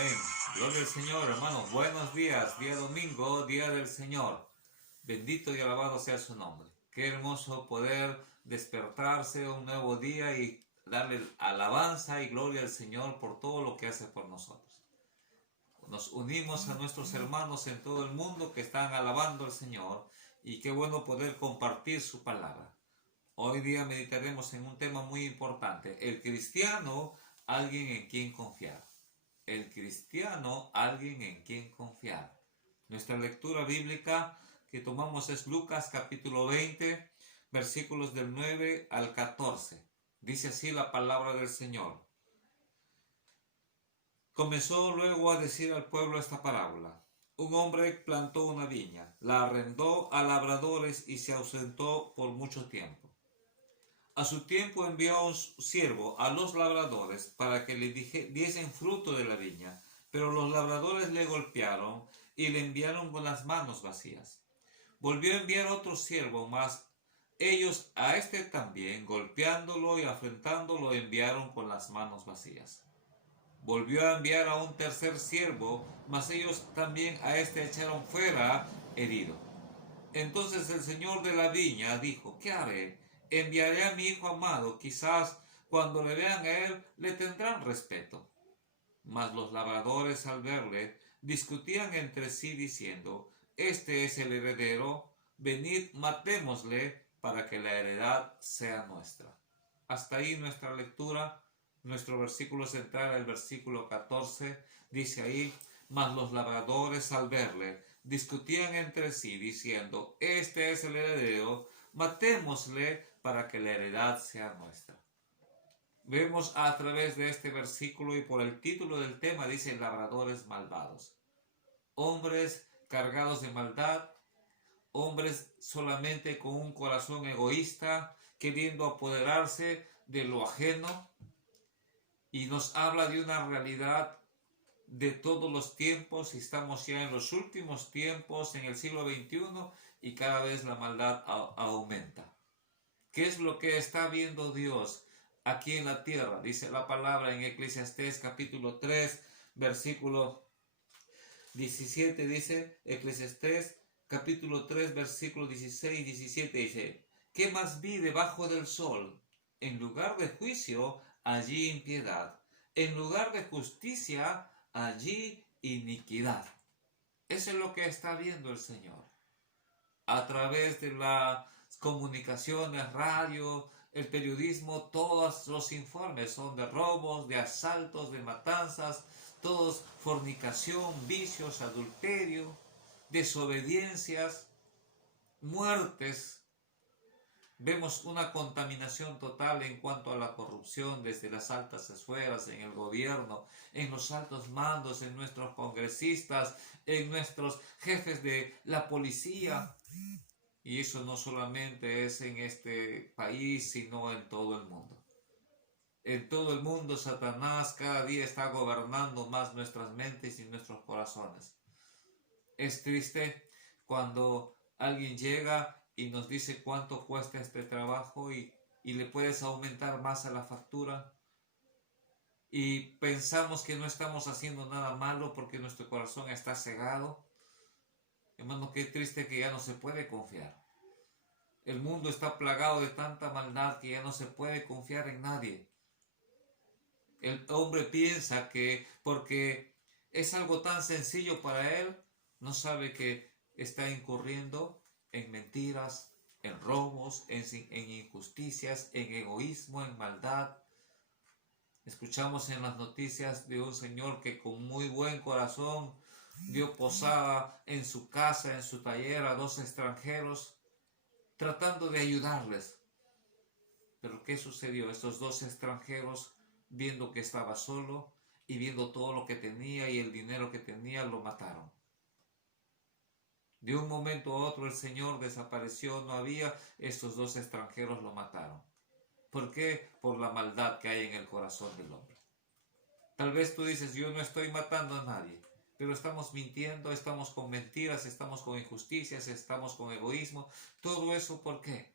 Amén. Gloria al Señor, hermanos. Buenos días. Día domingo, día del Señor. Bendito y alabado sea su nombre. Qué hermoso poder despertarse un nuevo día y darle alabanza y gloria al Señor por todo lo que hace por nosotros. Nos unimos a nuestros hermanos en todo el mundo que están alabando al Señor y qué bueno poder compartir su palabra. Hoy día meditaremos en un tema muy importante. El cristiano, alguien en quien confiar. El cristiano, alguien en quien confiar. Nuestra lectura bíblica que tomamos es Lucas capítulo 20, versículos del 9 al 14. Dice así la palabra del Señor. Comenzó luego a decir al pueblo esta parábola. Un hombre plantó una viña, la arrendó a labradores y se ausentó por mucho tiempo. A su tiempo envió a un siervo a los labradores para que le diesen fruto de la viña, pero los labradores le golpearon y le enviaron con las manos vacías. Volvió a enviar otro siervo, mas ellos a este también, golpeándolo y afrentándolo, enviaron con las manos vacías. Volvió a enviar a un tercer siervo, mas ellos también a este echaron fuera herido. Entonces el señor de la viña dijo, ¿qué haré? Enviaré a mi hijo amado, quizás cuando le vean a él le tendrán respeto. Mas los labradores al verle discutían entre sí diciendo, este es el heredero, venid matémosle para que la heredad sea nuestra. Hasta ahí nuestra lectura. Nuestro versículo central, el versículo 14, dice ahí, mas los labradores al verle discutían entre sí diciendo, este es el heredero, matémosle para que la heredad sea nuestra. Vemos a través de este versículo y por el título del tema dice labradores malvados. Hombres cargados de maldad, hombres solamente con un corazón egoísta, queriendo apoderarse de lo ajeno, y nos habla de una realidad de todos los tiempos y estamos ya en los últimos tiempos, en el siglo XXI, y cada vez la maldad aumenta. ¿Qué es lo que está viendo Dios aquí en la tierra? Dice la palabra en Eclesiastés capítulo 3, versículo 17, dice Eclesiastés capítulo 3, versículo 16 y 17, dice, ¿qué más vi debajo del sol? En lugar de juicio, allí impiedad. En lugar de justicia, allí iniquidad. Eso es lo que está viendo el Señor. A través de las comunicaciones, radio, el periodismo, todos los informes son de robos, de asaltos, de matanzas, todos fornicación, vicios, adulterio, desobediencias, muertes. Vemos una contaminación total en cuanto a la corrupción desde las altas esferas, en el gobierno, en los altos mandos, en nuestros congresistas, en nuestros jefes de la policía. Y eso no solamente es en este país, sino en todo el mundo. En todo el mundo Satanás cada día está gobernando más nuestras mentes y nuestros corazones. Es triste cuando alguien llega y nos dice cuánto cuesta este trabajo y le puedes aumentar más a la factura y pensamos que no estamos haciendo nada malo porque nuestro corazón está cegado. Hermano, qué triste que ya no se puede confiar. El mundo está plagado de tanta maldad que ya no se puede confiar en nadie. El hombre piensa que porque es algo tan sencillo para él, no sabe que está incurriendo en mentiras, en robos, en injusticias, en egoísmo, en maldad. Escuchamos en las noticias de un señor que con muy buen corazón dio posada en su casa, en su taller a dos extranjeros, tratando de ayudarles. Pero ¿qué sucedió? Estos dos extranjeros, viendo que estaba solo y viendo todo lo que tenía y el dinero que tenía, lo mataron. De un momento a otro el Señor desapareció, no había, estos dos extranjeros lo mataron. ¿Por qué? Por la maldad que hay en el corazón del hombre. Tal vez tú dices, yo no estoy matando a nadie, pero estamos mintiendo, estamos con mentiras, estamos con injusticias, estamos con egoísmo. ¿Todo eso por qué?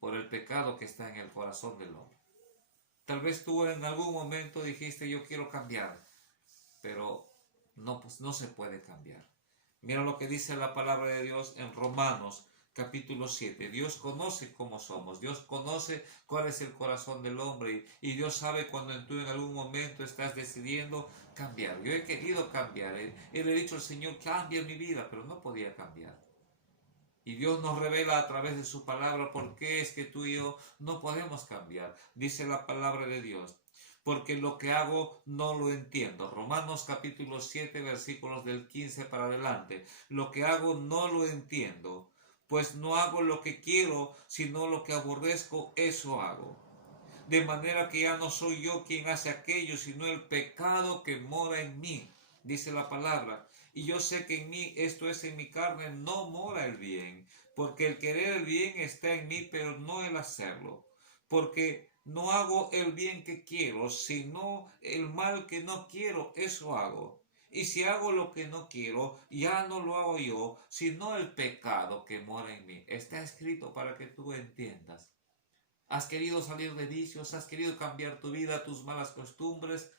Por el pecado que está en el corazón del hombre. Tal vez tú en algún momento dijiste, yo quiero cambiar. pero no, pues no se puede cambiar. Mira lo que dice la palabra de Dios en Romanos capítulo 7. Dios conoce cómo somos, Dios conoce cuál es el corazón del hombre y Dios sabe cuando tú en algún momento estás decidiendo cambiar. Yo he querido cambiar, le he dicho al Señor, cambia mi vida, pero no podía cambiar. Y Dios nos revela a través de su palabra por qué es que tú y yo no podemos cambiar. Dice la palabra de Dios, porque lo que hago no lo entiendo. Romanos capítulo 7 versículos del 15 para adelante. Lo que hago no lo entiendo, pues no hago lo que quiero, sino lo que aborrezco, eso hago. De manera que ya no soy yo quien hace aquello, sino el pecado que mora en mí, dice la palabra. Y yo sé que en mí, esto es en mi carne, no mora el bien, porque el querer el bien está en mí, pero no el hacerlo. Porque no hago el bien que quiero, sino el mal que no quiero, eso hago. Y si hago lo que no quiero, ya no lo hago yo, sino el pecado que mora en mí. Está escrito para que tú entiendas. Has querido salir de vicios, has querido cambiar tu vida, tus malas costumbres.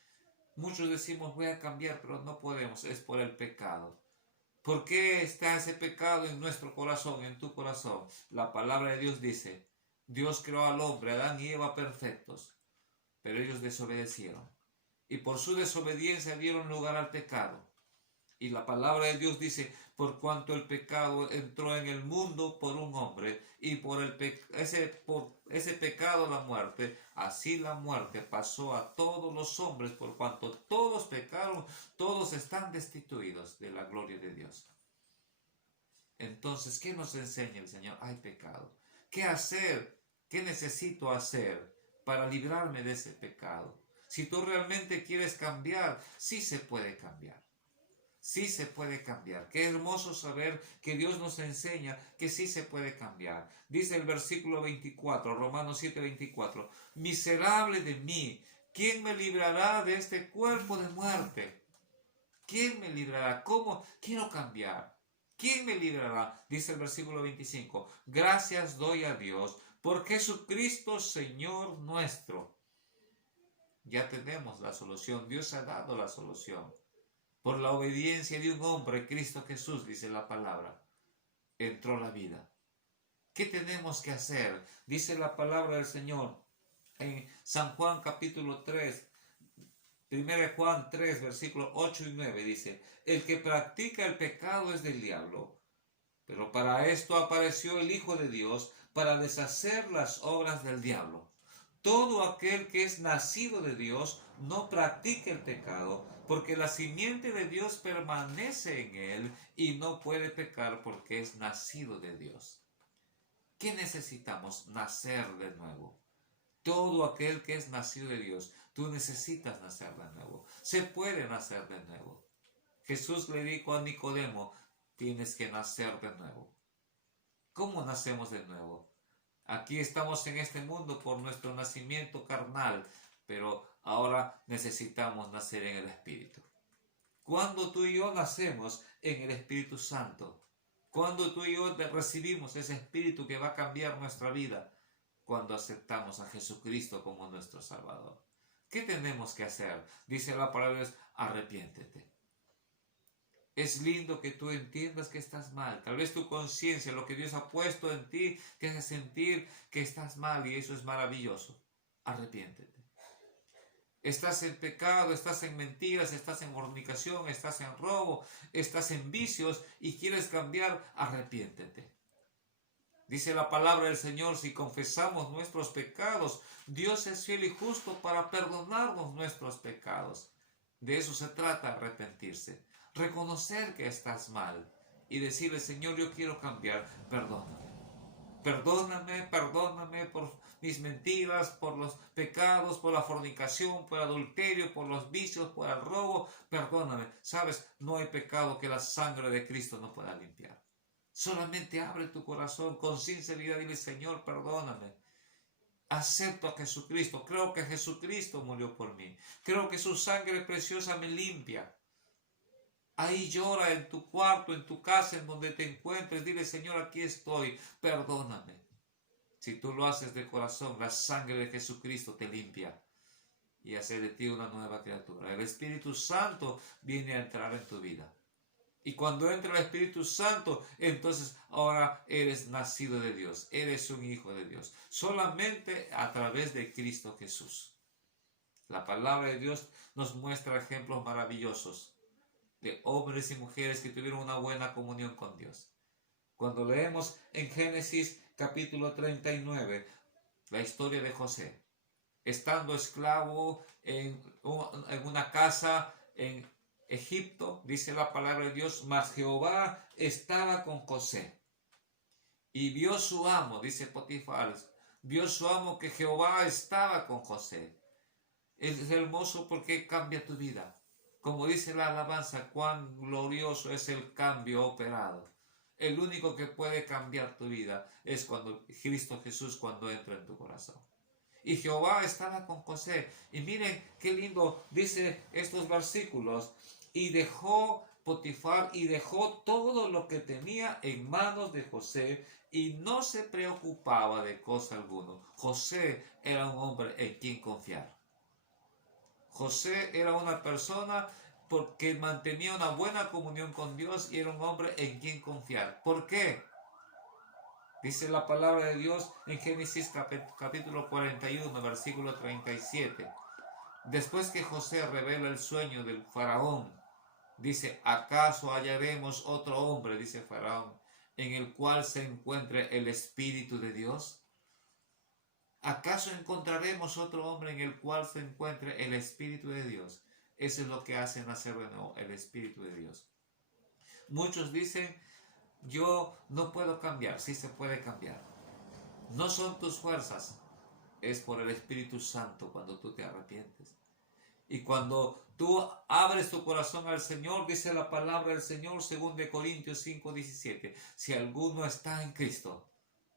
Muchos decimos voy a cambiar, pero no podemos, es por el pecado. ¿Por qué está ese pecado en nuestro corazón, en tu corazón? La palabra de Dios dice, Dios creó al hombre, Adán y Eva perfectos, pero ellos desobedecieron. Y por su desobediencia dieron lugar al pecado. Y la palabra de Dios dice, por cuanto el pecado entró en el mundo por un hombre, y por ese pecado la muerte, así la muerte pasó a todos los hombres, por cuanto todos pecaron, todos están destituidos de la gloria de Dios. Entonces, ¿qué nos enseña el Señor? Hay pecado. ¿Qué hacer? ¿Qué necesito hacer para librarme de ese pecado? Si tú realmente quieres cambiar, sí se puede cambiar. Sí se puede cambiar. Qué hermoso saber que Dios nos enseña que sí se puede cambiar. Dice el versículo 24, Romanos 7, 24. Miserable de mí, ¿quién me librará de este cuerpo de muerte? ¿Quién me librará? ¿Cómo? Quiero cambiar. ¿Quién me librará? Dice el versículo 25. Gracias doy a Dios por Jesucristo Señor nuestro. Ya tenemos la solución. Dios ha dado la solución. Por la obediencia de un hombre, Cristo Jesús, dice la palabra, entró la vida. ¿Qué tenemos que hacer? Dice la palabra del Señor en San Juan capítulo 3, 1 Juan 3, versículos 8 y 9, dice, el que practica el pecado es del diablo, pero para esto apareció el Hijo de Dios, para deshacer las obras del diablo. Todo aquel que es nacido de Dios no practica el pecado, porque la simiente de Dios permanece en él y no puede pecar porque es nacido de Dios. ¿Qué necesitamos? Nacer de nuevo. Todo aquel que es nacido de Dios, tú necesitas nacer de nuevo. Se puede nacer de nuevo. Jesús le dijo a Nicodemo, tienes que nacer de nuevo. ¿Cómo nacemos de nuevo? Aquí estamos en este mundo por nuestro nacimiento carnal, pero ahora necesitamos nacer en el Espíritu. Cuando tú y yo nacemos en el Espíritu Santo, cuando tú y yo recibimos ese Espíritu que va a cambiar nuestra vida, cuando aceptamos a Jesucristo como nuestro Salvador. ¿Qué tenemos que hacer? Dice la palabra, arrepiéntete. Es lindo que tú entiendas que estás mal. Tal vez tu conciencia, lo que Dios ha puesto en ti, te hace sentir que estás mal y eso es maravilloso. Arrepiéntete. Estás en pecado, estás en mentiras, estás en fornicación, estás en robo, estás en vicios y quieres cambiar, arrepiéntete. Dice la palabra del Señor, si confesamos nuestros pecados, Dios es fiel y justo para perdonarnos nuestros pecados. De eso se trata, arrepentirse. Reconocer que estás mal y decirle, Señor, yo quiero cambiar, perdóname. Perdóname, perdóname por mis mentiras, por los pecados, por la fornicación, por el adulterio, por los vicios, por el robo. Perdóname. Sabes, no hay pecado que la sangre de Cristo no pueda limpiar. Solamente abre tu corazón con sinceridad y dile, Señor, perdóname. Acepto a Jesucristo. Creo que Jesucristo murió por mí. Creo que su sangre preciosa me limpia. Ahí llora en tu cuarto, en tu casa, en donde te encuentres. Dile, Señor, aquí estoy. Perdóname. Si tú lo haces de corazón, la sangre de Jesucristo te limpia. y hacer de ti una nueva criatura. El Espíritu Santo viene a entrar en tu vida. Y cuando entra el Espíritu Santo, entonces ahora eres nacido de Dios, eres un hijo de Dios, solamente a través de Cristo Jesús. La palabra de Dios nos muestra ejemplos maravillosos de hombres y mujeres que tuvieron una buena comunión con Dios. Cuando leemos en Génesis capítulo 39, la historia de José, estando esclavo en una casa en Egipto, dice la palabra de Dios, mas Jehová estaba con José. Y vio su amo, dice Potifar, vio su amo que Jehová estaba con José. Es hermoso porque cambia tu vida. Como dice la alabanza, cuán glorioso es el cambio operado. El único que puede cambiar tu vida es cuando Cristo Jesús, cuando entra en tu corazón. Y Jehová estaba con José. Y miren qué lindo dice estos versículos. Y dejó Potifar y dejó todo lo que tenía en manos de José y no se preocupaba de cosa alguna. José era un hombre en quien confiar. José era una persona porque mantenía una buena comunión con Dios y era un hombre en quien confiar. ¿Por qué? Dice la palabra de Dios en Génesis capítulo 41, versículo 37. Después que José revela el sueño del faraón, dice, ¿acaso hallaremos otro hombre, dice Faraón, en el cual se encuentre el Espíritu de Dios? ¿Acaso encontraremos otro hombre en el cual se encuentre el Espíritu de Dios? Eso es lo que hace nacer de nuevo, el Espíritu de Dios. Muchos dicen, yo no puedo cambiar. Sí se puede cambiar. No son tus fuerzas, es por el Espíritu Santo cuando tú te arrepientes. Y cuando tú abres tu corazón al Señor, dice la palabra del Señor, según de Corintios 5:17, si alguno está en Cristo,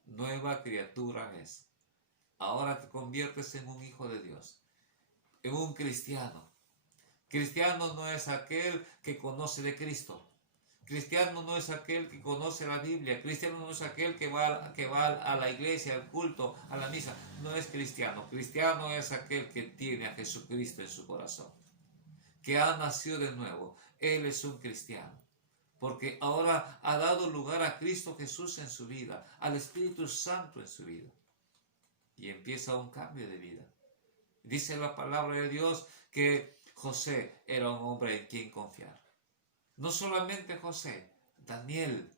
nueva criatura es. Ahora te conviertes en un hijo de Dios, en un cristiano. Cristiano no es aquel que conoce de Cristo. Cristiano no es aquel que conoce la Biblia. Cristiano no es aquel que va a la iglesia, al culto, a la misa. No es cristiano. Cristiano es aquel que tiene a Jesucristo en su corazón, que ha nacido de nuevo. Él es un cristiano, porque ahora ha dado lugar a Cristo Jesús en su vida, al Espíritu Santo en su vida. Y empieza un cambio de vida. Dice la palabra de Dios que José era un hombre en quien confiar. No solamente José, Daniel.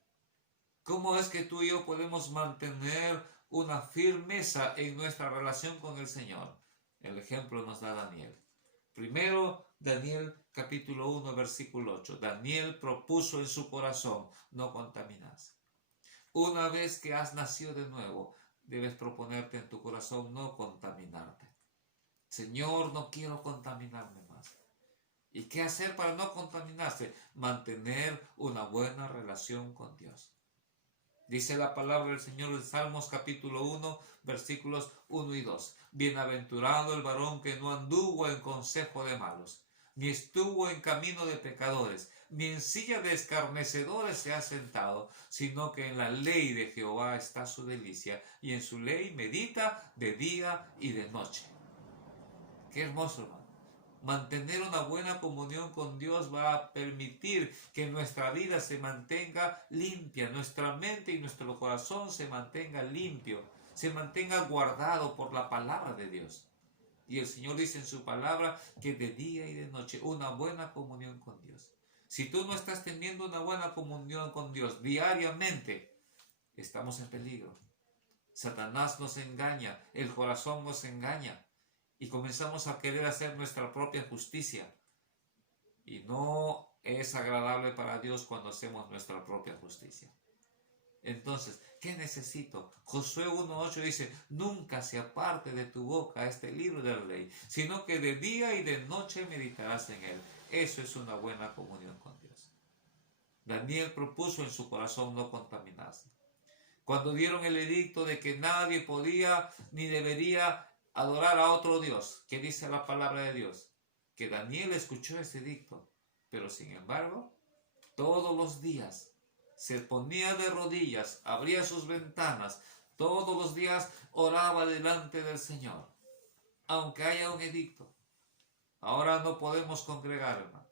¿Cómo es que tú y yo podemos mantener una firmeza en nuestra relación con el Señor? El ejemplo nos da Daniel. Primero, Daniel capítulo 1, versículo 8. Daniel propuso en su corazón no contaminarse. Una vez que has nacido de nuevo, debes proponerte en tu corazón no contaminarte. Señor, no quiero contaminarme más. ¿Y qué hacer para no contaminarse? Mantener una buena relación con Dios. Dice la palabra del Señor en Salmos capítulo 1, versículos 1 y 2. Bienaventurado el varón que no anduvo en consejo de malos, ni estuvo en camino de pecadores, ni en silla de escarnecedores se ha sentado, sino que en la ley de Jehová está su delicia, y en su ley medita de día y de noche. Qué hermoso, hermano. Mantener una buena comunión con Dios va a permitir que nuestra vida se mantenga limpia, nuestra mente y nuestro corazón se mantenga limpio, se mantenga guardado por la palabra de Dios. Y el Señor dice en su palabra que de día y de noche una buena comunión con Dios. Si tú no estás teniendo una buena comunión con Dios diariamente, estamos en peligro. Satanás nos engaña, el corazón nos engaña. Y comenzamos a querer hacer nuestra propia justicia. Y no es agradable para Dios cuando hacemos nuestra propia justicia. Entonces, ¿qué necesito? Josué 1:8 dice, nunca se aparte de tu boca este libro de la ley, sino que de día y de noche meditarás en él. Eso es una buena comunión con Dios. Daniel propuso en su corazón no contaminarse. Cuando dieron el edicto de que nadie podía ni debería adorar a otro Dios, ¿qué dice la palabra de Dios? Que Daniel escuchó ese edicto, pero sin embargo, todos los días se ponía de rodillas, abría sus ventanas, todos los días oraba delante del Señor, aunque haya un edicto, Ahora no podemos congregar, hermano.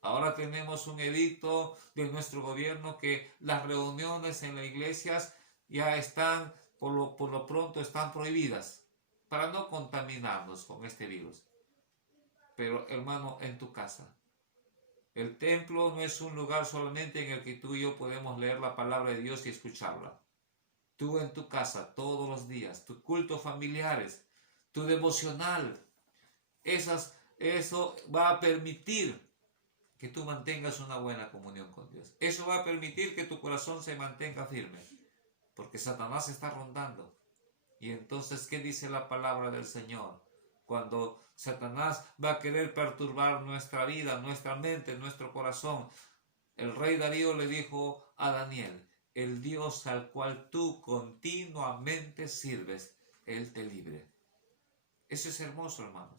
Ahora tenemos un edicto de nuestro gobierno que las reuniones en las iglesias ya están, por lo pronto, están prohibidas para no contaminarnos con este virus. Pero, hermano, en tu casa. El templo no es un lugar solamente en el que tú y yo podemos leer la palabra de Dios y escucharla. Tú en tu casa todos los días, tus cultos familiares, tu devocional, eso va a permitir que tú mantengas una buena comunión con Dios. Eso va a permitir que tu corazón se mantenga firme, porque Satanás está rondando. Y entonces, ¿qué dice la palabra del Señor? Cuando Satanás va a querer perturbar nuestra vida, nuestra mente, nuestro corazón, el rey Darío le dijo a Daniel: el Dios al cual tú continuamente sirves, Él te libre. Eso es hermoso, hermanos.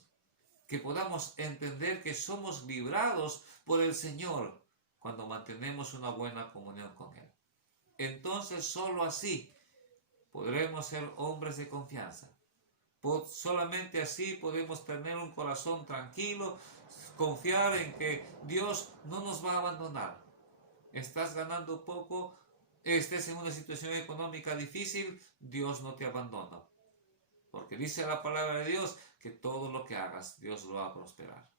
Que podamos entender que somos librados por el Señor cuando mantenemos una buena comunión con Él. Entonces, solo así podremos ser hombres de confianza. Solamente así podemos tener un corazón tranquilo, confiar en que Dios no nos va a abandonar. Estás ganando poco, estés en una situación económica difícil, Dios no te abandona. Porque dice la palabra de Dios que todo lo que hagas, Dios lo va a prosperar.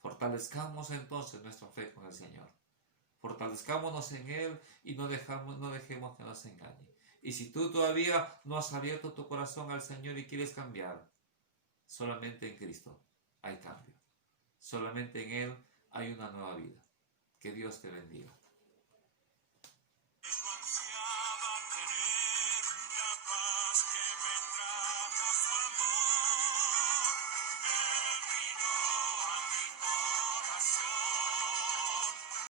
Fortalezcamos entonces nuestra fe con el Señor. Fortalezcámonos en Él y no dejemos que nos engañe. Y si tú todavía no has abierto tu corazón al Señor y quieres cambiar, solamente en Cristo hay cambio. Solamente en Él hay una nueva vida. Que Dios te bendiga.